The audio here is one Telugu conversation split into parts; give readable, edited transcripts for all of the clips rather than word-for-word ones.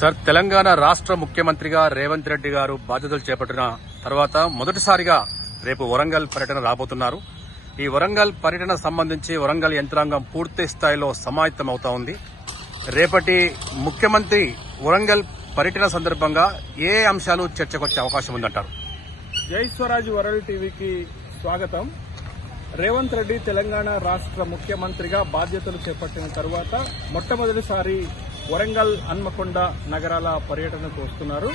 సార్, తెలంగాణ రాష్ట్ర ముఖ్యమంత్రిగా రేవంత్ రెడ్డి గారు బాధ్యతలు చేపట్టిన తర్వాత మొదటిసారిగా రేపు వరంగల్ పర్యటన రాబోతున్నారు. ఈ వరంగల్ పర్యటన సంబంధించి వరంగల్ యంత్రాంగం పూర్తి స్థాయిలో సమాయత్తమవుతా ఉంది. రేపటి ముఖ్యమంత్రి వరంగల్ పర్యటన సందర్భంగా ఏ అంశాలు చర్చకొచ్చే అవకాశం ఉందంటారు? జై స్వరాజ్ వరల్డ్ టీవీకి స్వాగతం. రేవంత్ రెడ్డి తెలంగాణ రాష్ట్ర ముఖ్యమంత్రిగా బాధ్యతలు చేపట్టిన తరువాత మొట్టమొదటిసారి వరంగల్, హన్మకొండ నగరాల పర్యటనకు వస్తున్నారు.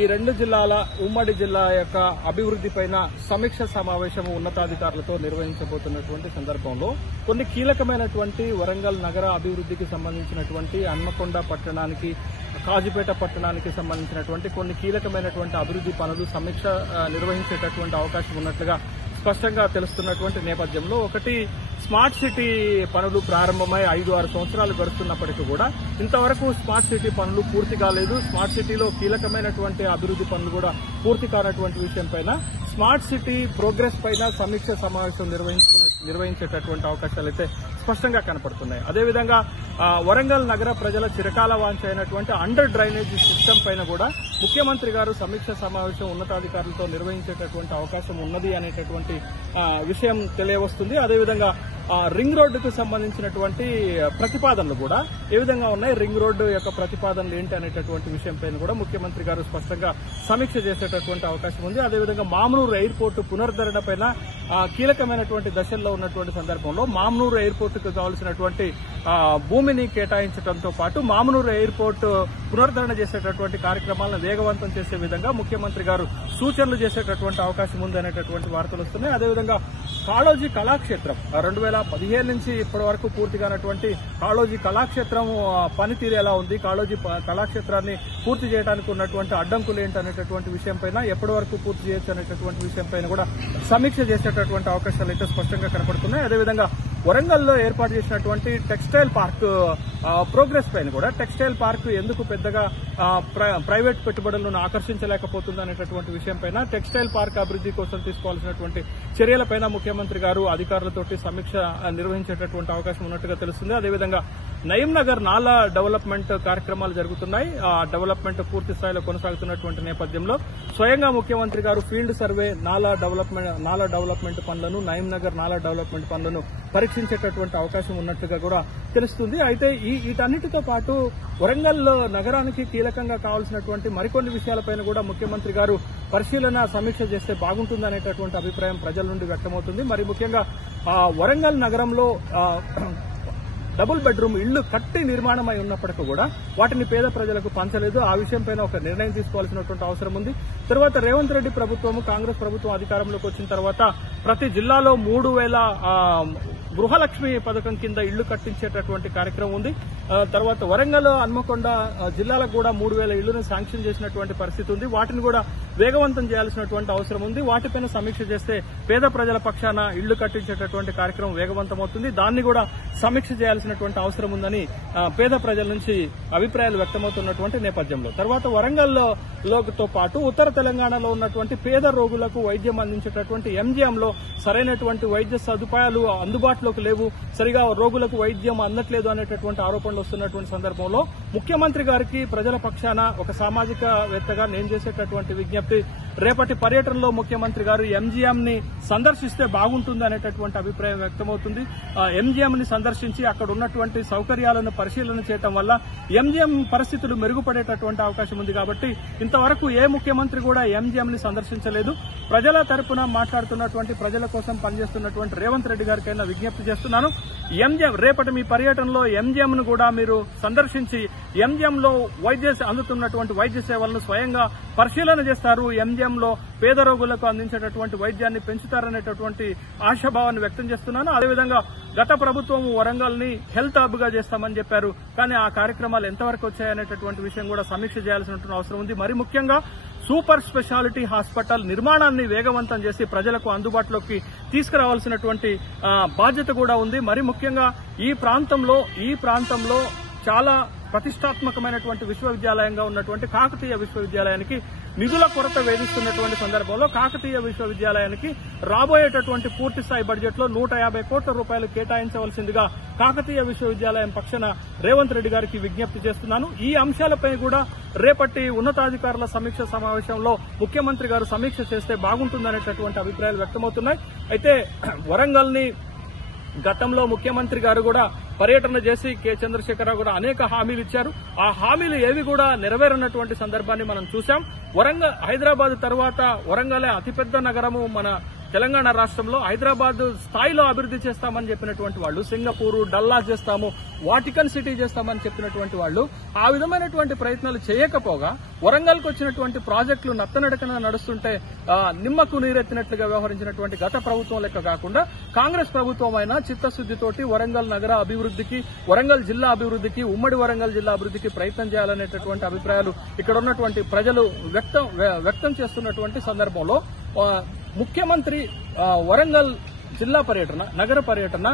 ఈ రెండు జిల్లాల ఉమ్మడి జిల్లా యొక్క అభివృద్దిపైన సమీక్ష సమావేశం ఉన్నతాధికారులతో నిర్వహించబోతున్నటువంటి సందర్భంలో కొన్ని కీలకమైనటువంటి వరంగల్ నగర అభివృద్దికి సంబంధించినటువంటి హన్మకొండ పట్టణానికి, కాజీపేట పట్టణానికి సంబంధించినటువంటి కొన్ని కీలకమైనటువంటి అభివృద్ది పనులు సమీక్ష నిర్వహించేటటువంటి అవకాశం ఉన్నట్లుగా స్పష్టంగా తెలుస్తున్నటువంటి నేపథ్యంలో, ఒకటి స్మార్ట్ సిటీ పనులు ప్రారంభమై 5-6 సంవత్సరాలు గడుస్తున్నప్పటికీ కూడా ఇంతవరకు స్మార్ట్ సిటీ పనులు పూర్తి కాలేదు. స్మార్ట్ సిటీలో కీలకమైనటువంటి అభివృద్ది పనులు కూడా పూర్తి కానటువంటి విషయం పైన స్మార్ట్ సిటీ ప్రోగ్రెస్ పైన సమీక్ష సమావేశం నిర్వహించేటటువంటి అవకాశాలు అయితే స్పష్టంగా కనపడుతున్నాయి. అదేవిధంగా వరంగల్ నగర ప్రజల చిరకాల వాంఛ అయినటువంటి అండర్ డ్రైనేజ్ సిస్టమ్ పైన కూడా ముఖ్యమంత్రి గారు సమీక్ష సమావేశం ఉన్నతాధికారులతో నిర్వహించేటటువంటి అవకాశం ఉన్నది అనేటటువంటి విషయం తెలియవస్తుంది. అదేవిధంగా రింగ్ రోడ్డుకు సంబంధించినటువంటి ప్రతిపాదనలు కూడా ఏ విధంగా ఉన్నాయి, రింగ్ రోడ్డు యొక్క ప్రతిపాదనలు ఏంటి అనేటటువంటి విషయం పైన కూడా ముఖ్యమంత్రి గారు స్పష్టంగా సమీక్ష చేసేటటువంటి అవకాశం ఉంది. అదేవిధంగా మామ్నూరు ఎయిర్పోర్టు పునరుద్ధరణ పైన కీలకమైనటువంటి దశల్లో ఉన్నటువంటి సందర్భంలో మామ్నూరు ఎయిర్పోర్టుకు కావాల్సినటువంటి భూమిని కేటాయించడంతో పాటు మామ్నూరు ఎయిర్పోర్టు పునరుద్ధరణ చేసేటటువంటి కార్యక్రమాలను వేగవంతం చేసే విధంగా ముఖ్యమంత్రి గారు సూచనలు చేసేటటువంటి అవకాశం ఉంది అనేటటువంటి వార్తలు వస్తున్నాయి. అదేవిధంగా కాళోజీ కళాక్షేత్రం 2015 నుంచి ఇప్పటి వరకు పూర్తిగానటువంటి కాళోజీ కళాక్షేత్రం పనితీరు ఎలా ఉంది, కాళోజీ కళాక్షేత్రాన్ని పూర్తి చేయడానికి ఉన్నటువంటి అడ్డంకులు ఏంటి అనేటటువంటి విషయం పైన, ఎప్పటి వరకు పూర్తి చేయొచ్చు అనేటటువంటి విషయం పైన కూడా సమీక్ష చేసేటటువంటి అవకాశాలు అయితే స్పష్టంగా కనపడుతున్నాయి. అదేవిధంగా వరంగల్లో ఏర్పాటు చేసినటువంటి టెక్స్టైల్ పార్క్ ప్రోగ్రెస్ పైన కూడా, టెక్స్టైల్ పార్క్ ఎందుకు పెద్దగా ప్రైవేట్ పెట్టుబడులను ఆకర్షించలేకపోతుంది అనేటటువంటి విషయం పైన, టెక్స్టైల్ పార్క్ అభివృద్ది కోసం తీసుకోవాల్సినటువంటి చర్యలపైన ముఖ్యమంత్రి గారు అధికారులతోటి సమీక్ష నిర్వహించేటటువంటి అవకాశం ఉన్నట్టుగా తెలుస్తుంది. అదేవిధంగా నయీం నగర్ నాలా డెవలప్మెంట్ కార్యక్రమాలు జరుగుతున్నాయి. ఆ డెవలప్మెంట్ పూర్తి స్థాయిలో కొనసాగుతున్నటువంటి నేపథ్యంలో స్వయంగా ముఖ్యమంత్రి గారు ఫీల్డ్ సర్వే నాలా డెవలప్మెంట్ పనులను, నయీం నగర్ నాలా డెవలప్మెంట్ పనులను పరీక్షించేటటువంటి అవకాశం ఉన్నట్టుగా కూడా తెలుస్తుంది. అయితే వీటన్నిటితో పాటు వరంగల్ నగరానికి కీలకంగా కావాల్సినటువంటి మరికొన్ని విషయాలపైన కూడా ముఖ్యమంత్రి గారు పరిశీలన, సమీక్ష చేస్తే బాగుంటుందనేటటువంటి అభిప్రాయం ప్రజల నుండి వ్యక్తమవుతుంది. మరి ముఖ్యంగా వరంగల్ నగరంలో డబుల్ బెడ్రూమ్ ఇళ్లు కట్టి నిర్మాణమై ఉన్నప్పటికీ కూడా వాటిని పేద ప్రజలకు పంచలేదు. ఆ విషయంపైన ఒక నిర్ణయం తీసుకోవాల్సినటువంటి అవసరం ఉంది. తర్వాత రేవంత్ రెడ్డి ప్రభుత్వం, కాంగ్రెస్ ప్రభుత్వం అధికారంలోకి వచ్చిన తర్వాత ప్రతి జిల్లాలో 3000 గృహలక్ష్మి పథకం కింద ఇళ్లు కట్టించేటటువంటి కార్యక్రమం ఉంది. తర్వాత వరంగల్, హన్మకొండ జిల్లాలకు కూడా 3000 ఇళ్లను శాంక్షన్ చేసినటువంటి పరిస్థితి ఉంది. వాటిని కూడా వేగవంతం చేయాల్సినటువంటి అవసరం ఉంది. వాటిపైన సమీక్ష చేస్తే పేద ప్రజల పక్షాన ఇళ్లు కట్టించేటటువంటి కార్యక్రమం వేగవంతమవుతుంది. దాన్ని కూడా సమీక్ష చేయాల్సినటువంటి అవసరం ఉందని పేద ప్రజల నుంచి అభిప్రాయాలు వ్యక్తమవుతున్నటువంటి నేపథ్యంలో, తర్వాత వరంగల్తో పాటు ఉత్తర తెలంగాణలో ఉన్నటువంటి పేద రోగులకు వైద్యం అందించేటటువంటి ఎంజీఎంలో సరైనటువంటి వైద్య సదుపాయాలు అందుబాటులోకి లేవు, సరిగా రోగులకు వైద్యం అందట్లేదు అనేటటువంటి ఆరోపణలు వస్తున్నటువంటి సందర్భంలో ముఖ్యమంత్రి గారికి ప్రజల పక్షాన ఒక సామాజికవేత్తగా నేను చేసేటటువంటి విజ్ఞప్తి, రేపటి పర్యటనలో ముఖ్యమంత్రి గారు ఎంజీఎం ని సందర్శిస్తే బాగుంటుంది అనేటటువంటి అభిప్రాయం వ్యక్తమవుతుంది. ఎంజీఎం ని సందర్శించి అక్కడ ఉన్నటువంటి సౌకర్యాలను పరిశీలన చేయడం వల్ల ఎంజీఎం పరిస్థితులు మెరుగుపడేటటువంటి అవకాశం ఉంది. కాబట్టి ఇంతవరకు ఏ ముఖ్యమంత్రి కూడా ఎంజీఎం ని సందర్శించలేదు. ప్రజల తరపున మాట్లాడుతున్నటువంటి, ప్రజల కోసం పనిచేస్తున్నటువంటి రేవంత్ రెడ్డి గారికైనా విజ్ఞప్తి చేస్తున్నాను, ఎంజీఎం రేపటి మీ పర్యటనలో ఎంజీఎం ను కూడా మీరు సందర్శించి ఎంజీఎంలో అందుతున్నటువంటి వైద్య సేవలను స్వయంగా పరిశీలన చేస్తారు, ఎంజీఎంలో పేద రోగులకు అందించేటటువంటి వైద్యాన్ని పెంచుతారనేటటువంటి ఆశాభావాన్ని వ్యక్తం చేస్తున్నాను. అదేవిధంగా గత ప్రభుత్వం వరంగల్ ని హెల్త్ హబ్ గా చేస్తామని చెప్పారు, కానీ ఆ కార్యక్రమాలు ఎంతవరకు వచ్చాయనేటటువంటి విషయం కూడా సమీక్ష చేయాల్సినటువంటి అవసరం ఉంది. మరి ముఖ్యంగా సూపర్ స్పెషాలిటీ హాస్పిటల్ నిర్మాణాన్ని వేగవంతం చేసి ప్రజలకు అందుబాటులోకి తీసుకురావాల్సినటువంటి బాధ్యత కూడా ఉంది. మరి ముఖ్యంగా ఈ ప్రాంతంలో చాలా ప్రతిష్టాత్మకమైనటువంటి విశ్వవిద్యాలయంగా ఉన్నటువంటి కాకతీయ విశ్వవిద్యాలయానికి నిధుల కొరత వేధిస్తున్నటువంటి సందర్భంలో కాకతీయ విశ్వవిద్యాలయానికి రాబోయేటటువంటి పూర్తి స్థాయి బడ్జెట్ లో 150 కోట్ల రూపాయలు కేటాయించవలసిందిగా కాకతీయ విశ్వవిద్యాలయం పక్షాన రేవంత్ రెడ్డి గారికి విజ్ఞప్తి చేస్తున్నాను. ఈ అంశాలపై కూడా రేపటి ఉన్నతాధికారుల సమీక్ష సమావేశంలో ముఖ్యమంత్రి గారు సమీక్ష చేస్తే బాగుంటుందనేటటువంటి అభిప్రాయాలు వ్యక్తమవుతున్నాయి. అయితే వరంగల్ ని గతంలో ముఖ్యమంత్రి గారు కూడా పర్యటన చేసి కె చంద్రశేఖరరావు కూడా అనేక హామీలు ఇచ్చారు. ఆ హామీలు ఏవి కూడా నెరవేరనటువంటి సందర్భాన్ని మనం చూశాం. హైదరాబాద్ తర్వాత వరంగలే అతిపెద్ద నగరము మన తెలంగాణ రాష్ట్రంలో. హైదరాబాద్ స్థాయిలో అభివృద్ధి చేస్తామని చెప్పినటువంటి వాళ్ళు, సింగపూర్, డల్లాస్ చేస్తాము, వాటికన్ సిటీ చేస్తామని చెప్పినటువంటి వాళ్ళు ఆ విధమైనటువంటి ప్రయత్నాలు చేయకపోగా వరంగల్కు వచ్చినటువంటి ప్రాజెక్టులు నత్తనడకన నడుస్తుంటే నిమ్మకు నీరెత్తినట్లుగా వ్యవహరించినటువంటి గత ప్రభుత్వం లెక్క కాకుండా కాంగ్రెస్ ప్రభుత్వం అయినా చిత్తశుద్దితోటి వరంగల్ నగర అభివృద్ధికి, వరంగల్ జిల్లా అభివృద్ధికి, ఉమ్మడి వరంగల్ జిల్లా అభివృద్ధికి ప్రయత్నం చేయాలనేటటువంటి అభిప్రాయాలు ఇక్కడ ఉన్నటువంటి ప్రజలు వ్యక్తం చేస్తున్నటువంటి సందర్భంలో ముఖ్యమంత్రి వరంగల్ జిల్లా పర్యటన, నగర పర్యటన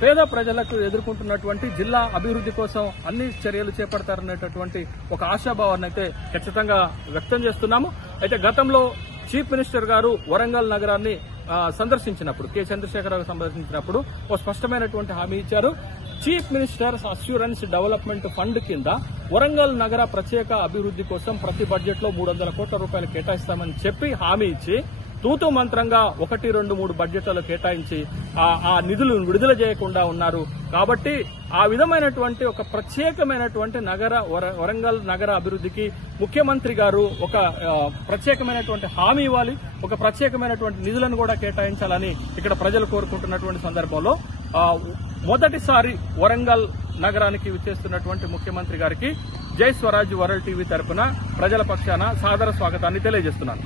పేద ప్రజలకు ఎదుర్కొంటున్నటువంటి జిల్లా అభివృద్ధి కోసం అన్ని చర్యలు చేపడతారనేటటువంటి ఒక ఆశాభావాన్ని అయితే ఖచ్చితంగా వ్యక్తం చేస్తున్నాము. అయితే గతంలో చీఫ్ మినిస్టర్ గారు వరంగల్ నగరాన్ని సందర్శించినప్పుడు, కె చంద్రశేఖరరావు సందర్శించినప్పుడు ఒక స్పష్టమైనటువంటి హామీ ఇచ్చారు. Chief ministers assurance development fund కింద వరంగల్ నగర ప్రత్యేక అభివృద్ధి కోసం ప్రతి బడ్జెట్ లో 300 కోట్ల రూపాయలు కేటాయిస్తామని చెప్పి హామీ ఇచ్చి తూతూ మంత్రంగా 1, 2, 3 బడ్జెట్లలో కేటాయించి ఆ నిధులు విడుదల చేయకుండా ఉన్నారు. కాబట్టి ఆ విధమైనటువంటి ఒక ప్రత్యేకమైనటువంటి వరంగల్ నగర అభివృద్ధికి ముఖ్యమంత్రి గారు ఒక ప్రత్యేకమైనటువంటి హామీ ఇవ్వాలి, ఒక ప్రత్యేకమైనటువంటి నిధులను కూడా కేటాయించాలని ఇక్కడ ప్రజలు కోరుకుంటున్నటువంటి సందర్భంలో మొదటిసారి వరంగల్ నగరానికి విచ్చేస్తున్నటువంటి ముఖ్యమంత్రి గారికి జై స్వరాజ్ వరల్డ్ టీవీ తరపున ప్రజల పక్షాన సాదర స్వాగతాన్ని తెలియజేస్తున్నాను.